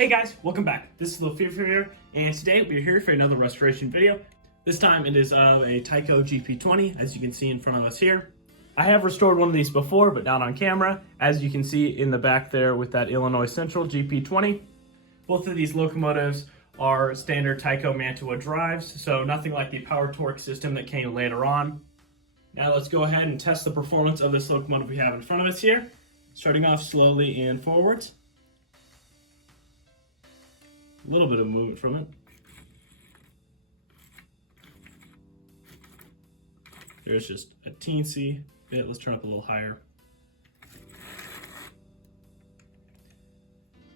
Hey guys, welcome back. This is Thelefevrefever, and today we're here for another restoration video. This time it is of a Tyco GP20, as you can see in front of us here. I have restored one of these before, but not on camera, as you can see in the back there with that Illinois Central GP20. Both of these locomotives are standard Tyco Mantua drives, so nothing like the power torque system that came later on. Now let's go ahead and test the performance of this locomotive we have in front of us here, starting off slowly and forwards. A little bit of movement from it. There's just a teensy bit. Let's turn up a little higher.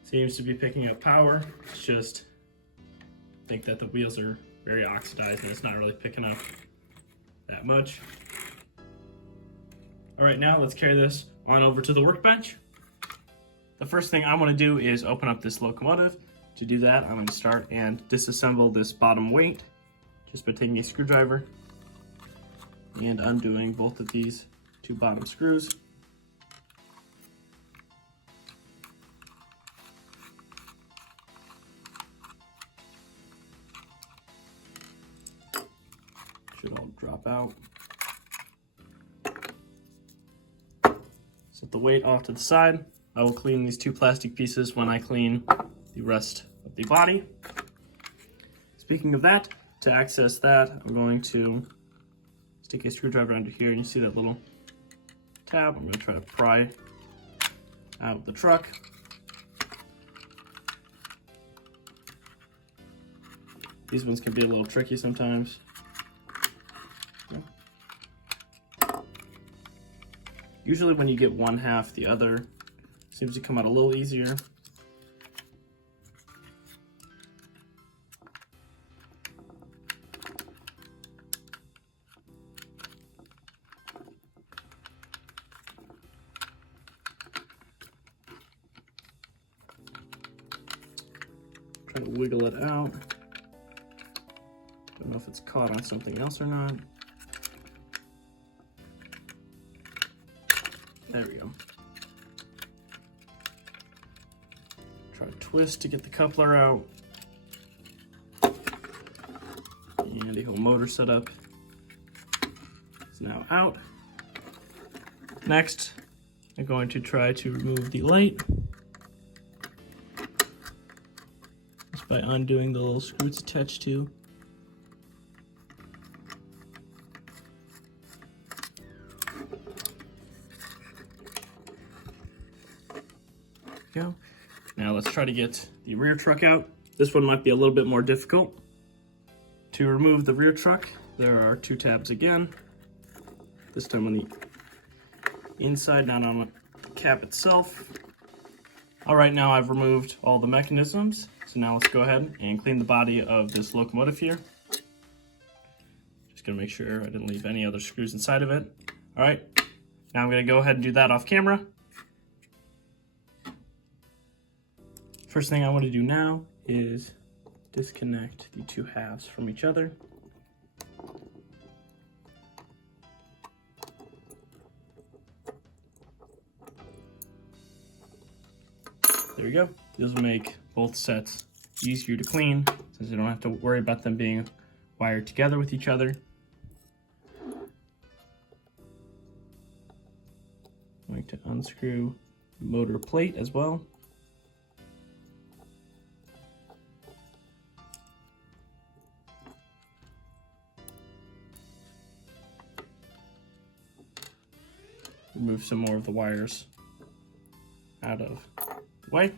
Seems to be picking up power. It's just, I think that the wheels are very oxidized and it's not really picking up that much. All right, now let's carry this on over to the workbench. The first thing I want to do is open up this locomotive. To do that, I'm going to start and disassemble this bottom weight just by taking a screwdriver and undoing both of these two bottom screws. Should all drop out. Set the weight off to the side. I will clean these two plastic pieces when I clean the rest of the body. Speaking of that, to access that, I'm going to stick a screwdriver under here, and you see that little tab. I'm going to try to pry out the truck. These ones can be a little tricky sometimes. Usually when you get one half, the other seems to come out a little easier. Try to wiggle it out. Don't know if it's caught on something else or not. There we go. Try to twist to get the coupler out. And the whole motor setup is now out. Next, I'm going to try to remove the light just by undoing the little screw it's attached to. Go. Now let's try to get the rear truck out. This one might be a little bit more difficult. To remove the rear truck, there are two tabs again. This time on the inside, not on the cap itself. All right, now I've removed all the mechanisms. So now let's go ahead and clean the body of this locomotive here. Just gonna make sure I didn't leave any other screws inside of it. All right, now I'm gonna go ahead and do that off camera. First thing I want to do now is disconnect the two halves from each other. There we go. This will make both sets easier to clean since you don't have to worry about them being wired together with each other. I'm going to unscrew the motor plate as well. Remove some more of the wires out of the way.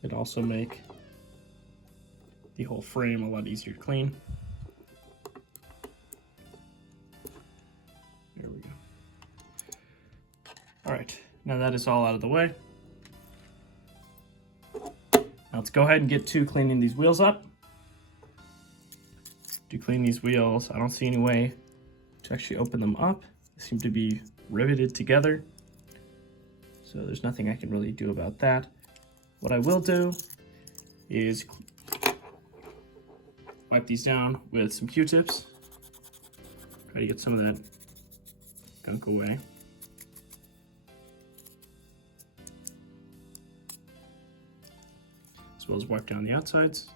It'd also make the whole frame a lot easier to clean. There we go. All right, now that is all out of the way. Now let's go ahead and get to cleaning these wheels up. To clean these wheels, I don't see any way to actually open them up. They seem to be riveted together, so there's nothing I can really do about that. What I will do is wipe these down with some Q-tips. Try to get some of that gunk away. as well as wipe down the outsides.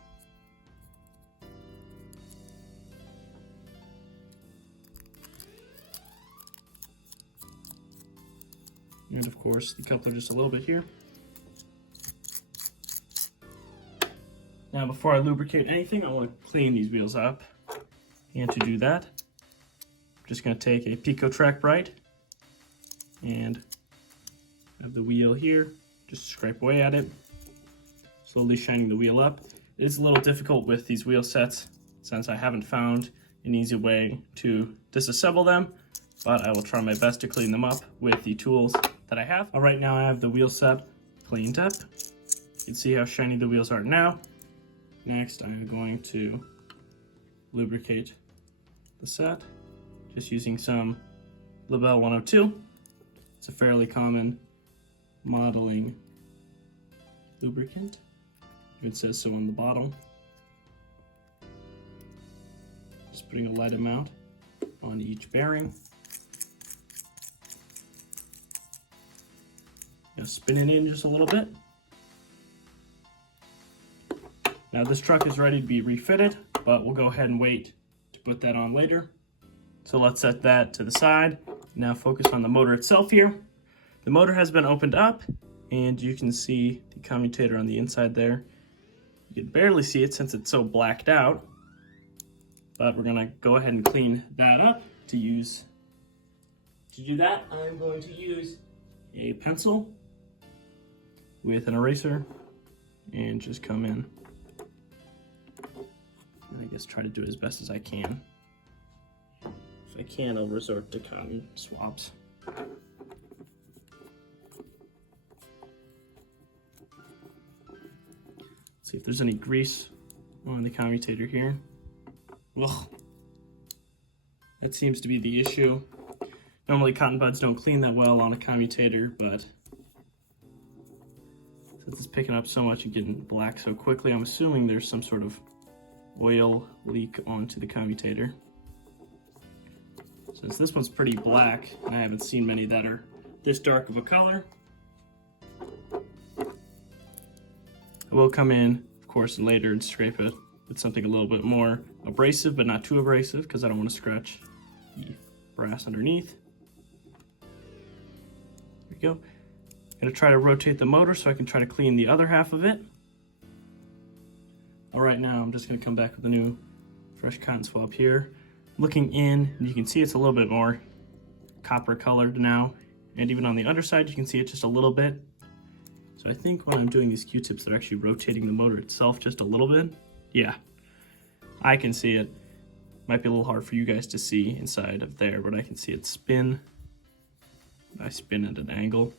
And of course, the coupler just a little bit here. Now, before I lubricate anything, I want to clean these wheels up. And to do that, I'm just going to take a Pico Track Bright and have the wheel here, just scrape away at it, slowly shining the wheel up. It is a little difficult with these wheel sets since I haven't found an easy way to disassemble them, but I will try my best to clean them up with the tools that I have. All right, now I have the wheel set cleaned up. You can see how shiny the wheels are now. Next, I'm going to lubricate the set, just using some Label 102. It's a fairly common modeling lubricant. It says so on the bottom. Just putting a light amount on each bearing. Spin it in just a little bit. Now this truck is ready to be refitted, but we'll go ahead and wait to put that on later. So let's set that to the side. Now focus on the motor itself here. The motor has been opened up and you can see the commutator on the inside there. You can barely see it since it's so blacked out, but we're gonna go ahead and clean that up. To do that, I'm going to use a pencil with an eraser and just come in. And I guess try to do it as best as I can. If I can, I'll resort to cotton swabs. See if there's any grease on the commutator here. Ugh. That seems to be the issue. Normally cotton buds don't clean that well on a commutator, but since it's picking up so much and getting black so quickly, I'm assuming there's some sort of oil leak onto the commutator. Since this one's pretty black, and I haven't seen many that are this dark of a color, I will come in, of course, later and scrape it with something a little bit more abrasive, but not too abrasive, because I don't want to scratch the brass underneath. There we go. I'm going to try to rotate the motor so I can try to clean the other half of it. All right, now I'm just going to come back with a new fresh cotton swab here. Looking in, you can see it's a little bit more copper colored now, and even on the underside you can see it just a little bit. So I think when I'm doing these Q-tips, they're actually rotating the motor itself just a little bit. Yeah, I can see it. Might be a little hard for you guys to see inside of there, but I can see it spin. I spin at an angle.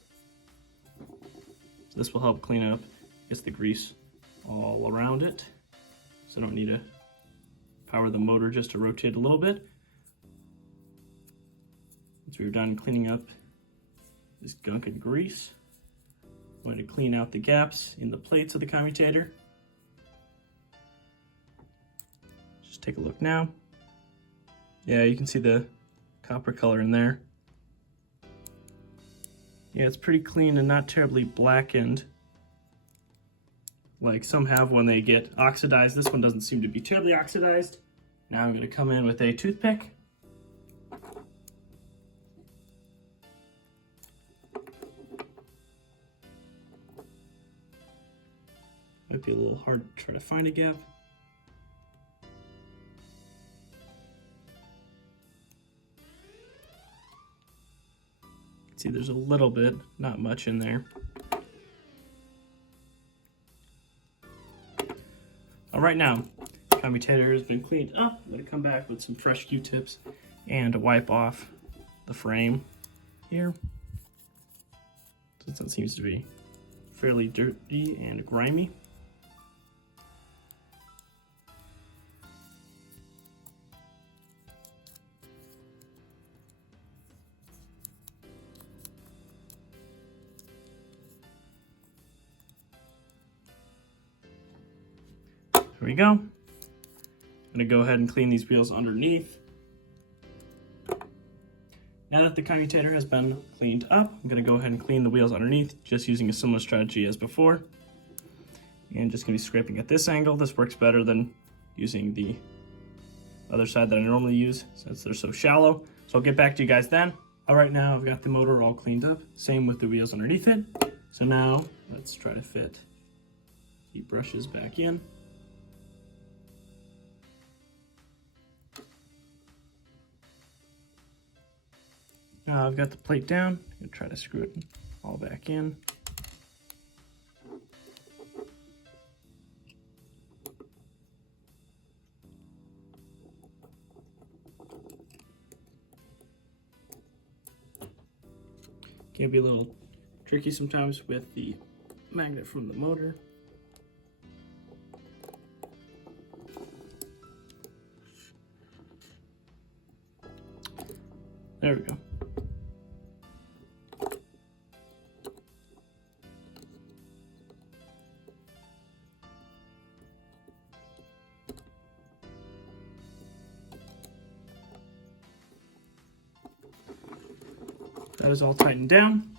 So this will help clean up, I guess, the grease all around it. So I don't need to power the motor just to rotate a little bit. Once we're done cleaning up this gunk and grease, I'm going to clean out the gaps in the plates of the commutator. Just take a look now. Yeah, you can see the copper color in there. Yeah, it's pretty clean and not terribly blackened like some have when they get oxidized. This one doesn't seem to be terribly oxidized. Now I'm going to come in with a toothpick. Might be a little hard to try to find a gap. See, there's a little bit, not much in there. All right, now, commutator has been cleaned up. I'm gonna come back with some fresh Q-tips and wipe off the frame here, since it seems to be fairly dirty and grimy. There we go. I'm gonna go ahead and clean these wheels underneath. Now that the commutator has been cleaned up, I'm gonna go ahead and clean the wheels underneath, just using a similar strategy as before. And just gonna be scraping at this angle. This works better than using the other side that I normally use since they're so shallow. So I'll get back to you guys then. All right, now I've got the motor all cleaned up. Same with the wheels underneath it. So now let's try to fit the brushes back in. Now I've got the plate down. I'm gonna try to screw it all back in. Can be a little tricky sometimes with the magnet from the motor. There we go. That is all tightened down.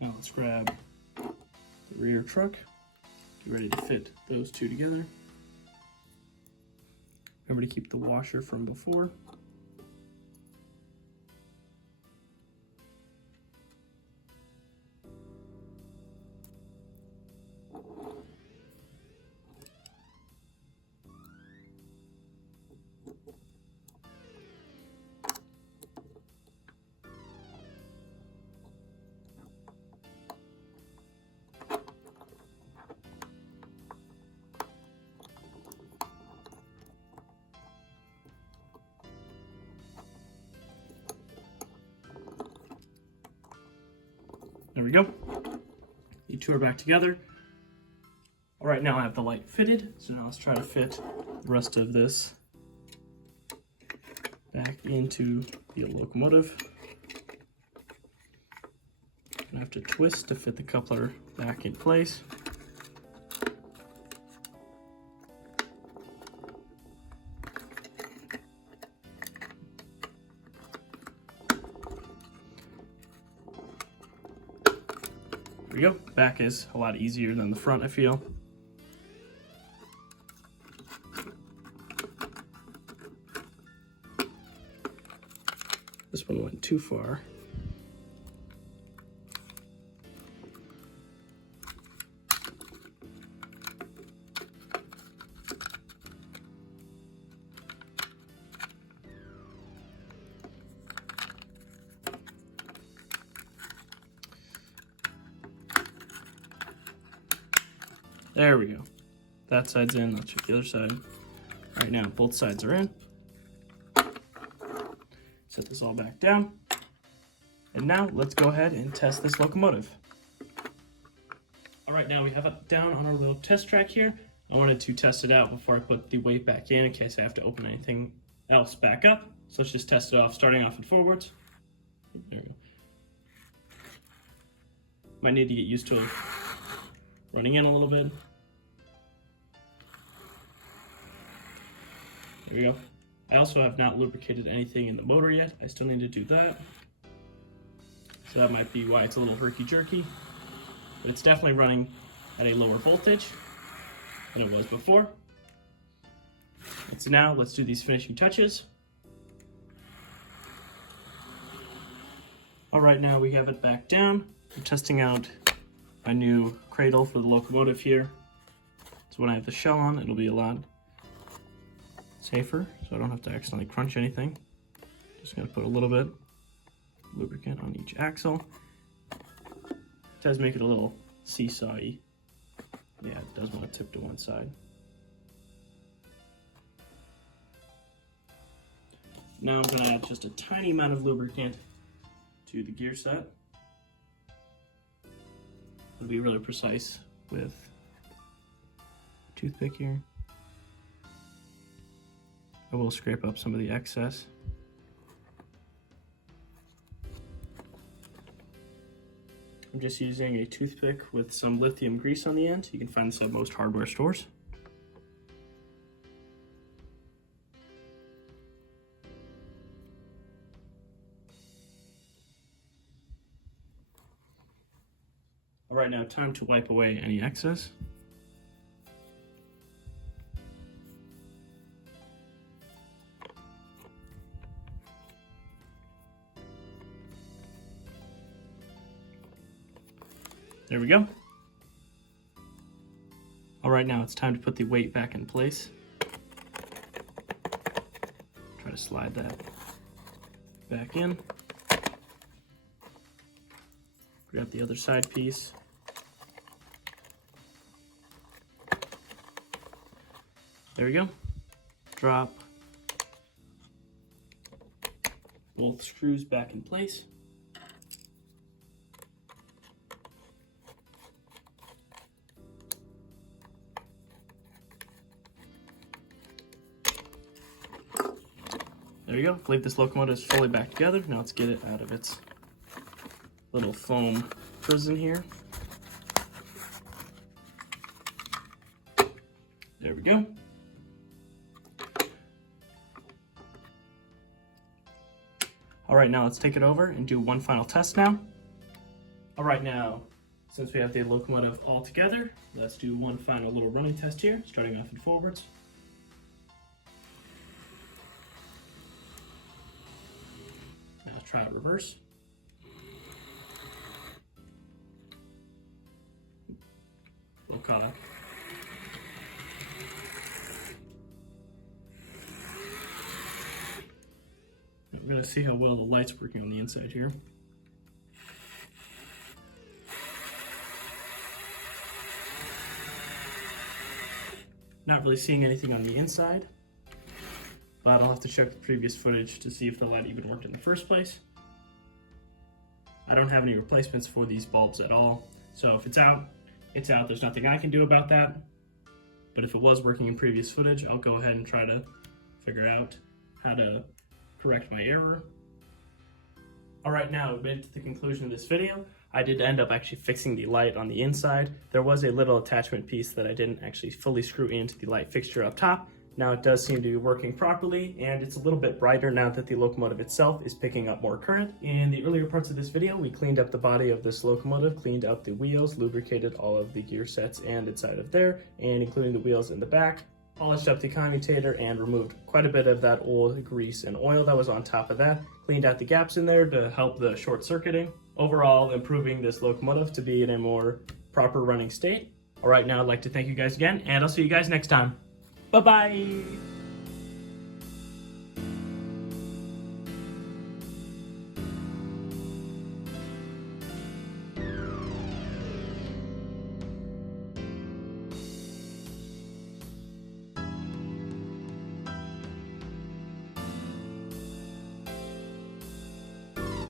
Now let's grab the rear truck. Get ready to fit those two together. Remember to keep the washer from before. There we go. The two are back together. All right, now I have the light fitted. So now let's try to fit the rest of this back into the locomotive. I have to twist to fit the coupler back in place. There we go. Back is a lot easier than the front, I feel. This one went too far. There we go. That side's in. Let's check the other side. All right, now both sides are in. Set this all back down. And now let's go ahead and test this locomotive. All right, now we have it down on our little test track here. I wanted to test it out before I put the weight back in case I have to open anything else back up. So let's just test it off, starting off and forwards. There we go. Might need to get used to running in a little bit. There we go. I also have not lubricated anything in the motor yet. I still need to do that. So that might be why it's a little herky-jerky. But it's definitely running at a lower voltage than it was before. And so now let's do these finishing touches. All right, now we have it back down. I'm testing out my new cradle for the locomotive here. So when I have the shell on, it'll be a lot safer, so I don't have to accidentally crunch anything. Just gonna put a little bit of lubricant on each axle. It does make it a little seesaw-y. Yeah, it does want to tip to one side. Now I'm gonna add just a tiny amount of lubricant to the gear set. I'll be really precise with a toothpick here. I will scrape up some of the excess. I'm just using a toothpick with some lithium grease on the end. You can find this at most hardware stores. All right, now time to wipe away any excess. There we go. All right, now it's time to put the weight back in place. Try to slide that back in. Grab the other side piece. There we go. Drop both screws back in place. There you go. I believe this locomotive is fully back together. Now let's get it out of its little foam prison here. There we go. All right, now let's take it over and do one final test now. All right, now, since we have the locomotive all together, let's do one final little running test here, starting off in forwards. Now let's try it reverse. Little caught. I'm gonna see how well the light's working on the inside here. Not really seeing anything on the inside, but I'll have to check the previous footage to see if the light even worked in the first place. I don't have any replacements for these bulbs at all, so if it's out, it's out. There's nothing I can do about that. But if it was working in previous footage, I'll go ahead and try to figure out how to correct my error. All right, now we've made it to the conclusion of this video. I did end up actually fixing the light on the inside. There was a little attachment piece that I didn't actually fully screw into the light fixture up top. Now it does seem to be working properly, and it's a little bit brighter now that the locomotive itself is picking up more current. In the earlier parts of this video, we cleaned up the body of this locomotive, cleaned out the wheels, lubricated all of the gear sets and inside of there, and including the wheels in the back, polished up the commutator, and removed quite a bit of that old grease and oil that was on top of that, cleaned out the gaps in there to help the short circuiting, overall improving this locomotive to be in a more proper running state. All right, now I'd like to thank you guys again, and I'll see you guys next time. Bye-bye.